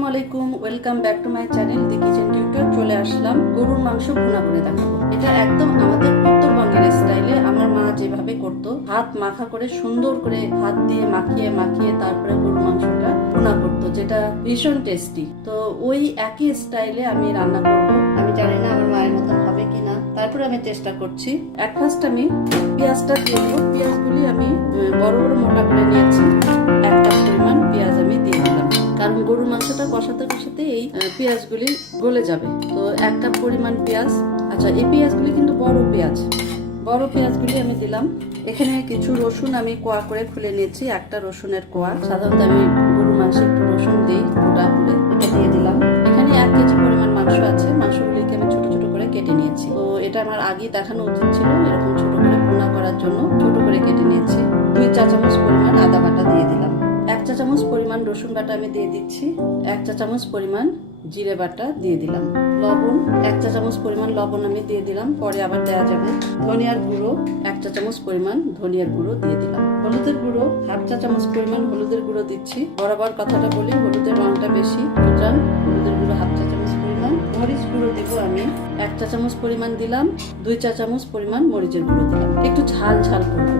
আসসালামু আলাইকুম welcome back to my channel the kitchen tutor. চলে আসলাম গরুর মাংস ভুনা করে দেখাবো। এটা একদম আমাদের উত্তরবঙ্গের স্টাইলে আমার মা যেভাবে করতো হাত মাখা করে সুন্দর করে হাত দিয়ে মাখিয়ে মাখিয়ে তারপরে গরুর মাংসটা ভুনা করতো যেটা ভীষণ টেস্টি। তো ওই একই স্টাইলে আমি রান্না করব। আমি জানি না আমার মায়ের মতন হবে কিনা তারপরে আমি চেষ্টা করছি। এক ফার্স্ট আমি পেঁয়াজটা দিয়ে দেবো। পেঁয়াজগুলি গরুর মাংসটা কষাতে কষাতে এই পেঁয়াজগুলি গলে যাবে। তো এক কাপ পরিমাণ পেঁয়াজ। আচ্ছা এই পেঁয়াজগুলি কিন্তু বড় পেঁয়াজ। বড় পেঁয়াজগুলি আমি দিলাম। এখানে কিছু রসুন আমি কোয়া করে খুলে নিয়েছি। একটা রসুনের কোয়া। সাধারণত আমি গরুর মাংসে একটু রসুন দিই, গোটা করে এটা দিয়ে দিলাম। এখানে এক কেজি পরিমাণ মাংস আছে। মাংসগুলিকে আমি ছোট ছোট করে কেটে নিয়েছি। তো এটা আমার আগেই দেখানো উচিত ছিল। পরিমাণ রসুন বাটা আমি দিয়ে দিচ্ছি। এক চা চামচ পরিমাণ জিরে বাটা দিয়ে দিলাম। লবণ, এক চা চামচ পরিমাণ লবণ আমি দিয়ে দিলাম। পরে আবার দেওয়া যাবে ধনিয়ার গুঁড়ো, এক চা চামচ পরিমাণ ধনিয়ার গুঁড়ো দিয়ে দিলাম। হলুদের গুঁড়ো, হাফ চা চামচ পরিমাণ হলুদের গুঁড়ো দিচ্ছি। বরাবর কথাটা বলি, হলুদের রঙটা বেশি। সুতরাং হলুদের গুঁড়ো হাফ মরিচ গুঁড়ো দিব আমি। এক চা চামচ পরিমাণ দিলাম, দুই চা চামচ পরিমাণ মরিচের গুঁড়ো দিলাম। একটু ঝাল ঝাল করব।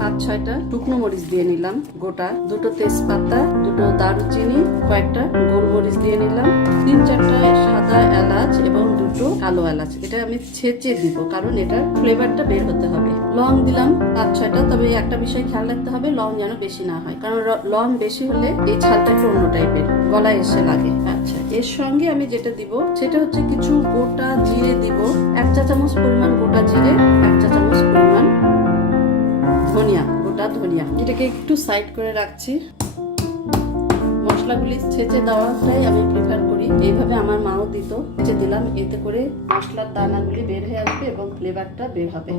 পাঁচ ছয়টা টুকনো মরিচ দিয়ে নিলাম গোটা। দুটো তেজপাতা, দুটো দারুচিনি, কয়েকটা গোলমরিচ দিয়ে নিলাম। তিন চারটা সাদা এলাচ এবং দুটো কালো এলাচ। এটা আমি ছেঁচে দিব কারণ এটার ফ্লেভারটা বের হতে হবে। লং দিলাম পাঁচ ছয়টা, তবে একটা বিষয় খেয়াল রাখতে হবে, লং যেন বেশি না হয়। কারণ লং বেশি হলে এই ছালটা একটু অন্য টাইপের গলায় এসে লাগে। আচ্ছা এর সঙ্গে আমি যেটা দিব, সেটা হচ্ছে কিছু গোটা জিরে দিব। এক চা চামচ পরিমাণ গোটা জিরে, এক চা চামচ পরিমাণ ধনিয়া, গোটা ধনিয়া। এটাকে একটু সাইড করে রাখছি। মশলাগুলি ছেঁচে দেওয়াটাই আমি প্রিফার করি। এইভাবে আমার মাও দিত। ছেঁচে দিলাম। এতে করে মশলার দানাগুলি বের হয়ে আসবে এবং ফ্লেভারটা বের হবে।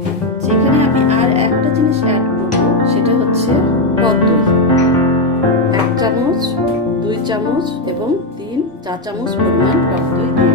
সেখানে আমি আর একটা জিনিস অ্যাড করব, সেটা হচ্ছে দই এক চামচ, দুই চামচ এবং তিন চা চামচ পরিমাণ টক দই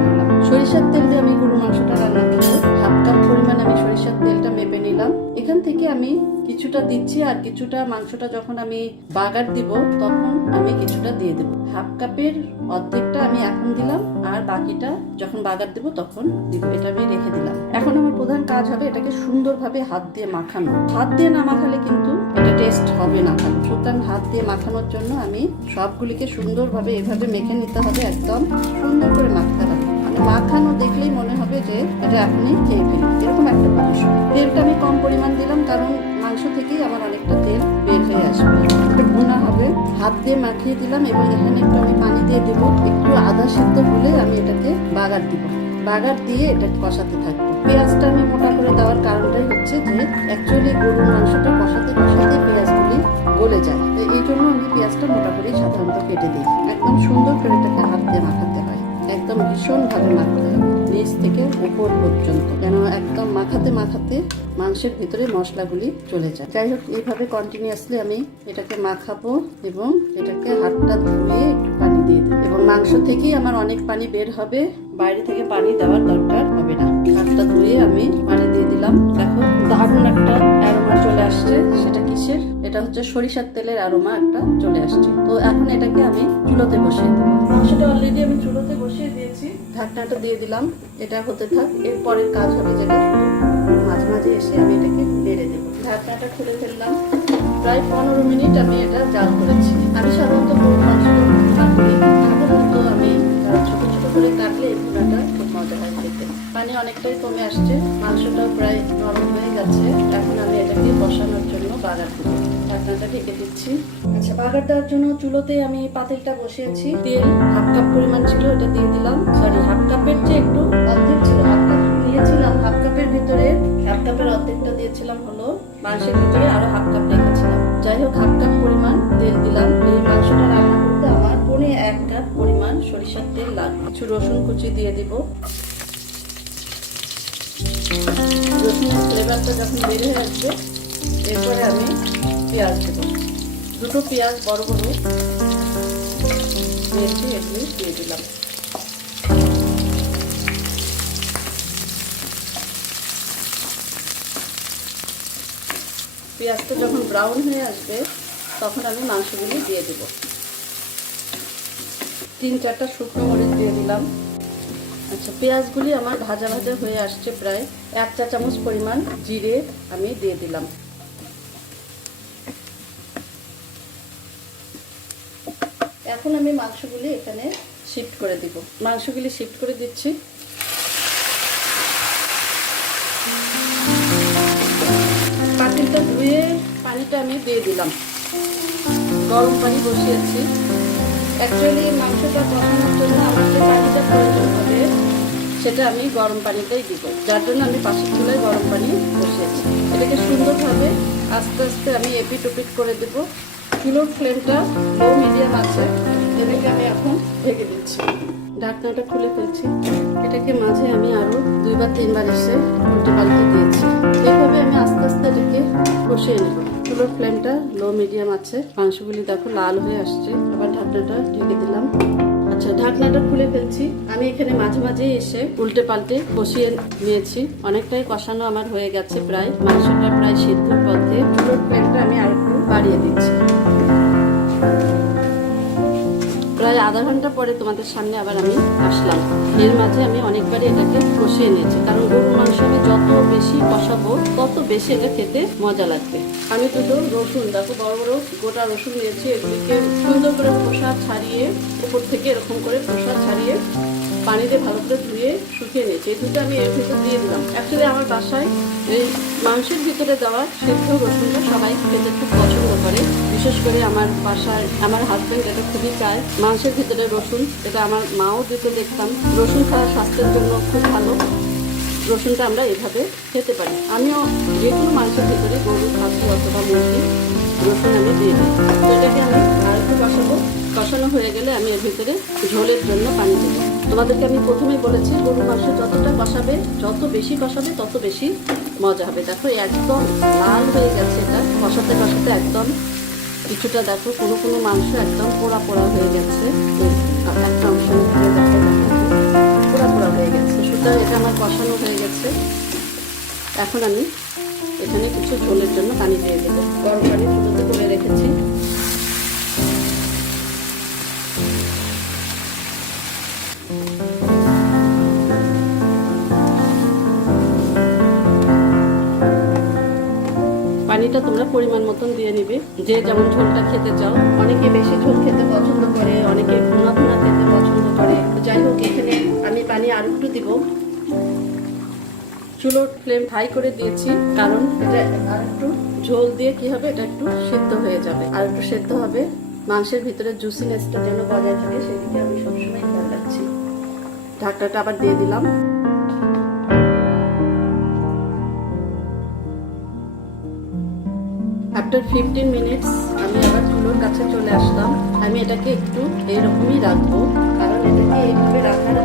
সরিষার তেল দিয়ে আমি গরু মাংসটা রান্না করব। হাফ কাপ পরিমাণ আমি সরিষার তেলটা মেপে নিলাম। এখান থেকে আমি কিছুটা দিচ্ছি আর কিছুটা মাংসটা যখন আমি বাগার দিব, তখন আমি কিছুটা দিয়ে দেবো। হাফ কাপের অর্ধেকটা আমি এখন দিলাম আর বাকিটা যখন বাগার দেবো, তখন দিব। এটা আমি রেখে দিলাম। এখন আমার প্রধান কাজ হবে এটাকে সুন্দরভাবে হাত দিয়ে মাখানো। হাত দিয়ে না মাখালে কিন্তু এটা টেস্ট হবে না ভালো। সুতরাং হাত দিয়ে মাখানোর জন্য আমি সবগুলিকে সুন্দরভাবে এভাবে মেখে নিতে হবে, একদম সুন্দর করে মাখতে হবে। মাখানো দেখলেই মনে হবে যে এটা আপনি খেয়ে ফেলি এরকম একটা পজিশন তেলটা আমি কম পরিমাণ দিলাম কারণ মাংস থেকেই আমার অনেকটা তেল বের হয়ে আসবে। ভুনা হবে। হাত দিয়ে মাখিয়ে দিলাম এবং এখানে একটু আমি পানি দিয়ে দেবো। একটু আদা সিদ্ধ হলে আমি এটাকে বাগার দিব। বাগার দিয়ে এটা কষাতে থাকব। পেঁয়াজটা আমি মোটা করে দেওয়ার কারণটাই হচ্ছে যে অ্যাকচুয়ালি গরুর মাংসটা কষাতে কষাতে পেঁয়াজগুলি গলে যায়। তো এই জন্য আমি পেঁয়াজটা মোটা করেই সাধারণত কেটে দিই। একদম সুন্দর করে এটাকে হাত দিয়ে মাখাতে হয়। একদম ভীষণভাবে মাখতে হবে, নিচ থেকে উপর পর্যন্ত, যেন একদম মাখাতে মাখাতে মাংসের ভিতরে মশলাগুলি চলে যায়। যাই হোক, এইভাবে কন্টিনিউয়াসলি আমি এটাকে মাখাবো এবং এটাকে হাতটা ধুয়ে একটু পানি দিয়ে দেবো। এবং মাংস থেকেই আমার অনেক পানি বের হবে, বাইরে থেকে পানি দেওয়ার দরকার হবে না। হাতটা ধুয়ে আমি পানি দিয়ে দিলাম। দেখো, দারুণ একটা অ্যারোমা চলে আসছে, সেটা কিসের? এটা হচ্ছে সরিষার তেলের অ্যারোমা একটা চলে আসছে। তো এখন এটাকে আমি চুলোতে বসিয়ে দেবো। মাংসটা অলরেডি আমি চুলোতে বসিয়ে দিয়েছি। ঢাকনাটা দিয়ে দিলাম। এটা হতে থাক, এর পরের কাজ হবে যেটা মাঝে মাঝে এসে আমি এটাকে বেড়ে দেবো। ঢাকনাটা খুলে ফেললাম। প্রায় পনেরো মিনিট আমি এটা জাল করেছি। আমি সাধারণত মাংসটা ভুনা সাধারণত আমি ছোট ছোট করে কাটলে এই ভুনাটা খুব মজা হয় খেতে। পানি অনেকটাই কমে আসছে। মাংসটাও প্রায় বাগার আচ্ছা জন্য চুলোতে আমি পাতিলটা বসিয়েছি। তেল হাফ কাপ পরিমাণ ছিল এটা দিয়ে দিলাম। সরি হাফ কাপের চেয়ে একটু অর্ধেক ছিল, হাফ কাপ দিয়েছিলাম। হাফ কাপের ভিতরে হাফ কাপের অর্ধেকটা দিয়েছিলাম হলো মাংসের ভিতরে, আরও হাফ কাপ রেখেছিলাম। যাই হোক, হাফ কাপ পরিমাণ তেল দিলাম। এই মাংসটা রান্না করতে আমার পনে এক কাপ পরিমাণ সরিষার তেল লাগবে। কিছু রসুন কুচি দিয়ে দিব। রসুনের ফ্লেভারটা যখন বের আসবে এরপরে আমি পেঁয়াজ দেব। দুটো পেঁয়াজ, বড় বড় নিয়েছি এগুলি দিয়ে দিলাম। পেঁয়াজটা যখন ব্রাউন হয়ে আসবে, তখন আমি মাংসগুলি দিয়ে দেব। তিন চারটা শুকনো মরিচ দিয়ে দিলাম। আচ্ছা পেঁয়াজগুলি আমার ভাজা ভাজা হয়ে আসছে প্রায়। এক চা চামচ পরিমাণ জিরে আমি দিয়ে দিলাম। এখন আমি মাংসগুলি এখানে শিফট করে দিব। মাংসগুলি শিফট করে দিচ্ছি। পাতিলটা ধুয়ে পানিটা আমি দিয়ে দিলাম। গরম পানি বসিয়েছি। অ্যাকচুয়ালি মাংসটা কষানোর জন্য আমার পানিটা প্রয়োজন হবে, সেটা আমি গরম পানিটাই দিব। যার জন্য আমি পাশের চুলায় গরম পানি বসিয়েছি। এটাকে সুন্দরভাবে আস্তে আস্তে আমি এপিট ওপিট করে দেব। চুলোর ফ্লেমটা লো মিডিয়াম আছে। এটাকে আমি এখন ঢেকে দিচ্ছি। ঢাকনাটা খুলে ফেলছি। এটাকে মাঝে আমি আরও দুইবার, তিনবার এসে উল্টে পাল্টে দিয়েছি। এইভাবে আমি আস্তে আস্তে এটাকে বসিয়ে নেব। চুলোর ফ্লেমটা লো মিডিয়াম আছে। মাংসগুলি দেখো লাল হয়ে আসছে। আবার ঢাকনাটা ঢেকে দিলাম। আচ্ছা ঢাকনাটা খুলে ফেলছি। আমি এখানে মাঝে মাঝে এসে উল্টে পাল্টে বসিয়ে নিয়েছি। অনেকটাই কষানো আমার হয়ে গেছে প্রায়। মাংসটা প্রায় সিদ্ধ পথে পুরো ফ্লেমটা আমি আর একটু বাড়িয়ে দিচ্ছি। প্রায় আধা ঘণ্টা পরে তোমাদের সামনে আবার আমি আসলাম। এর মাঝে আমি অনেকবারই এটাকে কষিয়ে নিয়েছি, কারণ গরুর মাংস আমি যত বেশি কষাবো, তত বেশি এটা খেতে মজা লাগবে। আমি দুটো রসুন, দেখো বড় বড় গোটা রসুন নিয়েছি, এগুলিকে সুন্দর করে খোসা ছাড়িয়ে, উপর থেকে এরকম করে খোসা ছাড়িয়ে পানিতে ভালো করে ধুয়ে শুকিয়ে নিয়েছি। এই দুটো আমি এর ভিতর দিয়ে দিলাম। অ্যাকচুয়ালি আমার বাসায় এই মাংসের ভিতরে দেওয়া সেদ্ধ রসুনটা সবাই খেতে খুব পছন্দ করে। বিশেষ করে আমার বাসায় আমার হাজব্যান্ড এটা খুবই চায়। মাংসের ভিতরে রসুন, এটা আমার মাও দিতে দেখতাম। রসুন খাওয়া স্বাস্থ্যের জন্য খুব ভালো। রসুনটা আমরা এভাবে খেতে পারি। আমিও যে কোনো মাংসের ভিতরে গরু খাসি অথবা মুরগি রসুন আমি দিয়ে দিই এটাকে আমি আর একটু কষাবো কষানো হয়ে গেলে আমি এর ভিতরে ঝোলের জন্য পানি দেবো। তোমাদেরকে আমি প্রথমেই বলেছি গরু মাংস যতটা কষাবে, যত বেশি কষাবে, তত বেশি মজা হবে। দেখো একদম লাল হয়ে গেছে এটা। কষাতে কষাতে একদম কিছুটা দেখো, কোনো কোনো মাংস একদম পোড়া পোড়া হয়ে গেছে। একটা অংশ পোড়া পোড়া হয়ে গেছে। সুতরাং এটা আমার কষানো হয়ে গেছে। এখন আমি এখানে কিছু ঝোলের জন্য পানি দিয়ে দেবো। গরম পানি চুলোতে করে রেখেছি। পানিটা তোমরা পরিমাণ মতন দিয়ে নিবে। যে যেমন ঝোলটা খেতে চাও। অনেকে বেশি ঝোল খেতে পছন্দ করে, অনেকে ভুনা ভুনা খেতে পছন্দ করে। যাই হোক, এখানে আমি পানি আর একটু দিব। চুলোর ফ্লেম হাই করে দিয়েছি, কারণ এটা আর একটু ঝোল দিয়ে কি হবে, এটা একটু সেদ্ধ হয়ে যাবে। আর একটু সেদ্ধ হবে মাংসের ভিতরে জুসিনেসটা যেন বজায় থাকে, সেদিকে আমি সবসময় খেয়াল রাখছি। ঢাকনাটা আবার দিয়ে দিলাম। আফটার ফিফটিন মিনিটস আমি আবার চুলোর কাছে চলে আসলাম। আমি এটাকে একটু এরকমই রাখব, কারণ এটাকে এইভাবে রাখার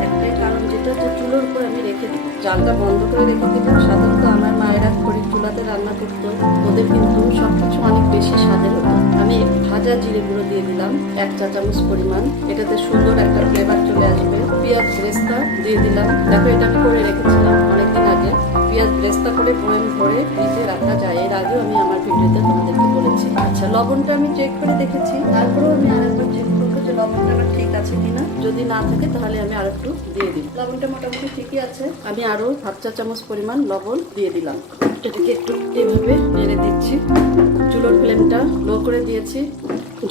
যেটা হচ্ছে চুলোর উপর আমি রেখে দিব। জালটা বন্ধ করে রেখে দিব। সাধারণত আমার মায়েরা খড়ির চুলাতে রান্না করতো। ওদের কিন্তু সব কিছু অনেক বেশি স্বাদের হতো। আমি ভাজা জিরে গুঁড়ো দিয়ে দিলাম, এক চা চামচ পরিমাণ। এটাতে সুন্দর একটা ফ্লেভার চলে আসবে। পেঁয়াজ রেস্তা দিয়ে দিলাম। দেখো, এটা আমি করে রেখেছিলাম অনেকদিন আগে। পেঁয়াজ ব্রেস্তা করে বয়ম ভরে ফ্রিজে রাখা যায়। এর আগেও আমি আমার ভিডিওতে তোমাদেরকে বলেছি। আচ্ছা লবণটা আমি চেক করে দেখেছি। তারপরেও আমি আরেকবার চেক যে লবণটা আমার ঠিক আছে কিনা? যদি না থাকে তাহলে আমি আর একটু দিয়ে দিই। লবণটা মোটামুটি ঠিকই আছে। আমি আরও হাফ চা চামচ পরিমাণ লবণ দিয়ে দিলাম। এটাকে একটু এভাবে নেড়ে দিচ্ছি। চুলোর ফ্লেমটা লো করে দিয়েছি।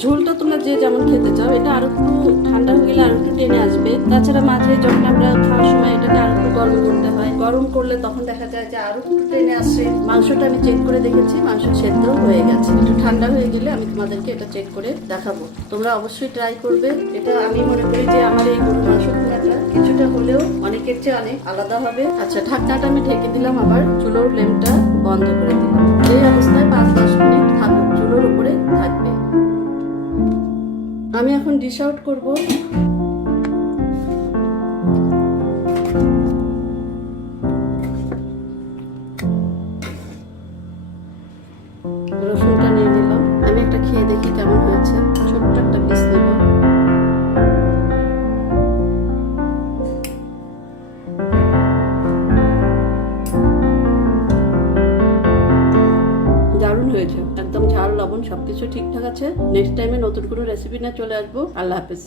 ঝোলটা তোমরা যে যেমন খেতে চাও, এটা আরও একটু ঠান্ডা হয়ে গেলে আরও একটু টেনে আসবে। তাছাড়া মাঝে যখন আমরা খাওয়ার সময় এটাকে আরও একটু গরম করতে হয়, গরম করলে তখন দেখা যায় যে আরও একটু টেনে আসে। মাংসটা আমি চেক করে দেখেছি, মাংস সেদ্ধ হয়ে গেছে। একটু ঠান্ডা হয়ে গেলে আমি তোমাদেরকে এটা চেক করে দেখাবো। তোমরা অবশ্যই ট্রাই করবে। এটা আমি মনে করি যে আমার এই গরুর মাংস কিছুটা হলেও অনেকের চেয়ে অনেক আলাদা হবে। আচ্ছা ঢাকনাটা আমি ঢেকে দিলাম আবার। চুলোর ফ্লেমটা বন্ধ করে দিলাম। এই অবস্থায় পাঁচ দশ মিনিট থাকুক, চুলোর উপরে থাকবে। আমি এখন ডিশ আউট করব। সবকিছু ঠিকঠাক আছে? নেক্সট টাইমে নতুন কোনো রেসিপি নিয়ে চলে আসব। আল্লাহ হাফেজ।